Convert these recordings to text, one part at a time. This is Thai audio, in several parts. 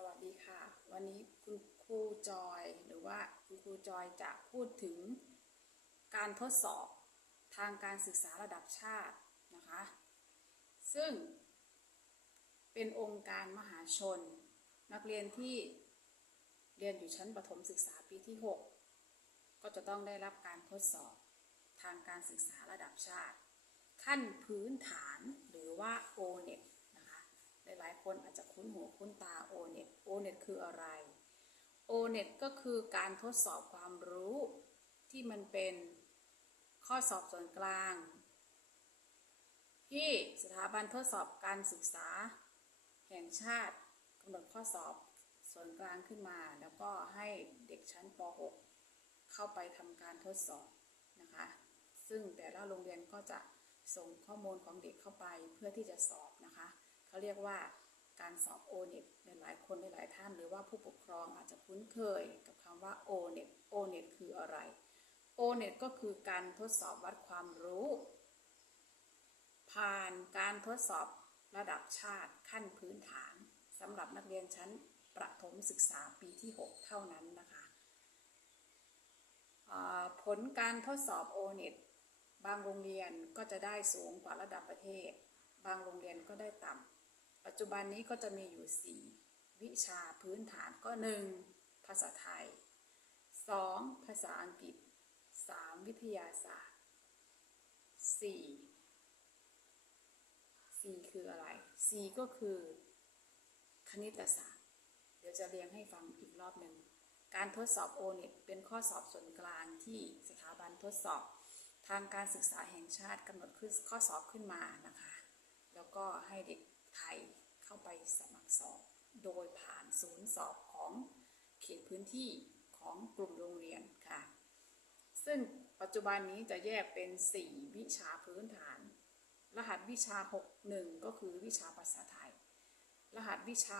สวัสดีค่ะ วันนี้คุณครูจอยหรือว่าคุณครูจอยจะพูดถึงการทดสอบทางการศึกษาระดับชาตินะคะ ซึ่งเป็นองค์การมหาชน นักเรียนที่เรียนอยู่ชั้นประถมศึกษาปีที่ 6 ก็จะต้องได้รับการทดสอบทางการศึกษาระดับชาติ ขั้นพื้นฐานหรือว่า O-NET นะคะหลายๆ คนอาจจะคุ้นหูคุ้นตา O-NET O-NET คืออะไร O-NET ก็คือการทดสอบความรู้ที่มันเป็นข้อสอบส่วนกลาง ที่สถาบันทดสอบการศึกษา แห่งชาติกำหนดข้อสอบส่วนกลางขึ้นมา แล้วก็ให้เด็กชั้นป .6 เข้าไปทำการทดสอบนะคะ ซึ่งแต่ละโรงเรียนก็จะส่งข้อมูลของเด็กเข้าไปเพื่อที่จะสอบนะคะ เขาเรียกว่า การสอบ O-NET หลายๆคนหลายๆท่านหรือว่าผู้ปกครองอาจจะคุ้นเคยกับคำว่า O-NET O-NET คืออะไร O-NET ก็คือการทดสอบวัดความรู้ ผ่านการทดสอบระดับชาติขั้นพื้นฐานสำหรับนักเรียนชั้นประถมศึกษาปีที่ 6 เท่านั้นนะคะผลการทดสอบ O-NET บางโรงเรียนก็จะได้สูงกว่าระดับประเทศ บางโรงเรียนก็ได้ต่ำ ปัจจุบันนี้ก็จะมีอยู่ 4 วิชาพื้นฐานก็ 1. ภาษาไทย 2. ภาษาอังกฤษ 3. วิทยาศาสตร์ 4. C คืออะไร C ก็คือ คณิตศาสตร์ เดี๋ยวจะเรียงให้ฟังอีกรอบหนึ่ง การทดสอบ O-NET เป็นข้อสอบส่วนกลางที่สถาบันทดสอบ ทางการศึกษาแห่งชาติกำหนดขึ้นข้อสอบขึ้นมานะคะ แล้วก็ให้เด็ก ไทยเข้าไปสมัครสอบ โดยผ่านศูนย์สอบของเขตพื้นที่ของกลุ่มโรงเรียนค่ะ ซึ่งปัจจุบันนี้จะแยกเป็น 4 วิชาพื้นฐาน รหัสวิชา 61 ก็คือวิชาภาษาไทย รหัสวิชา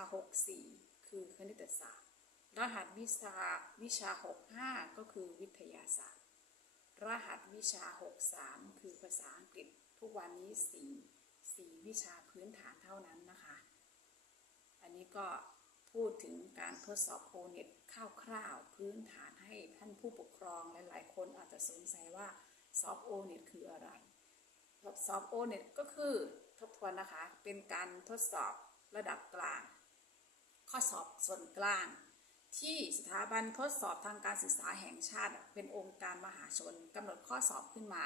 64 คือคณิตศาสตร์ รหัสวิชาวิชา 65 ก็คือวิทยาศาสตร์ รหัสวิชา 63 คือภาษาอังกฤษ ทุกวันนี้ 4 4 วิชาพื้นฐานเท่านั้นนะคะ อันนี้ก็พูดถึงการทดสอบ O-NET คร่าวๆพื้นฐานให้ท่านผู้ปกครองหลายๆ คนอาจจะสงสัยว่าสอบ O-NET คืออะไรสอบ O-NET ก็คือทบทวนนะคะ เป็นการทดสอบระดับกลาง ข้อสอบส่วนกลาง ที่สถาบันทดสอบทางการศึกษาแห่งชาติ เป็นองค์การมหาชนกำหนดข้อสอบขึ้นมา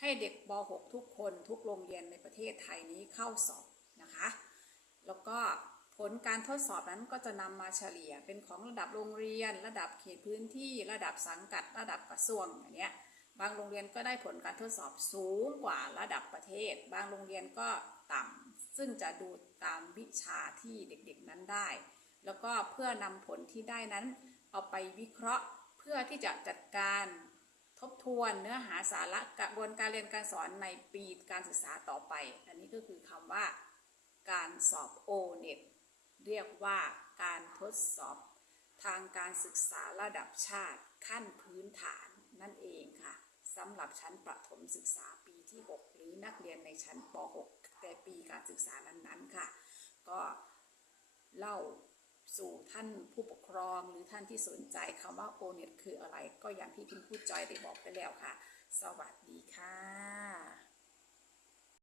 ให้เด็กป .6 ทุกคนทุกโรงเรียนในประเทศไทยนี้เข้าสอบนะคะ แล้วก็ผลการทดสอบนั้นก็จะนำมาเฉลี่ยเป็นของระดับโรงเรียน ระดับเขตพื้นที่ ระดับสังกัด ระดับกระทรวงอย่างเงี้ยบางโรงเรียนก็ได้ผลการทดสอบสูงกว่าระดับประเทศ บางโรงเรียนก็ต่ำซึ่งจะดูตามวิชาที่เด็กๆนั้นได้ แล้วก็เพื่อนำผลที่ได้นั้น เอาไปวิเคราะห์เพื่อที่จะจัดการ ทบทวนเนื้อหาสาระกระบวนการเรียนการสอนในปีการศึกษาต่อไป อันนี้ก็คือคำว่า การสอบ O-NET เรียกว่าการทดสอบทางการศึกษาระดับชาติขั้นพื้นฐานนั่นเองค่ะสำหรับชั้นประถมศึกษาปีที่ 6 หรือนักเรียนในชั้นป .6 แต่ปีการศึกษานั้นๆค่ะ ก็เล่า สู่ท่านผู้ปกครองหรือท่านที่สนใจคำว่าโอเน็ตคืออะไร ก็อย่างที่พิมพ์พูดจอยได้บอกไปแล้วค่ะ สวัสดีค่ะ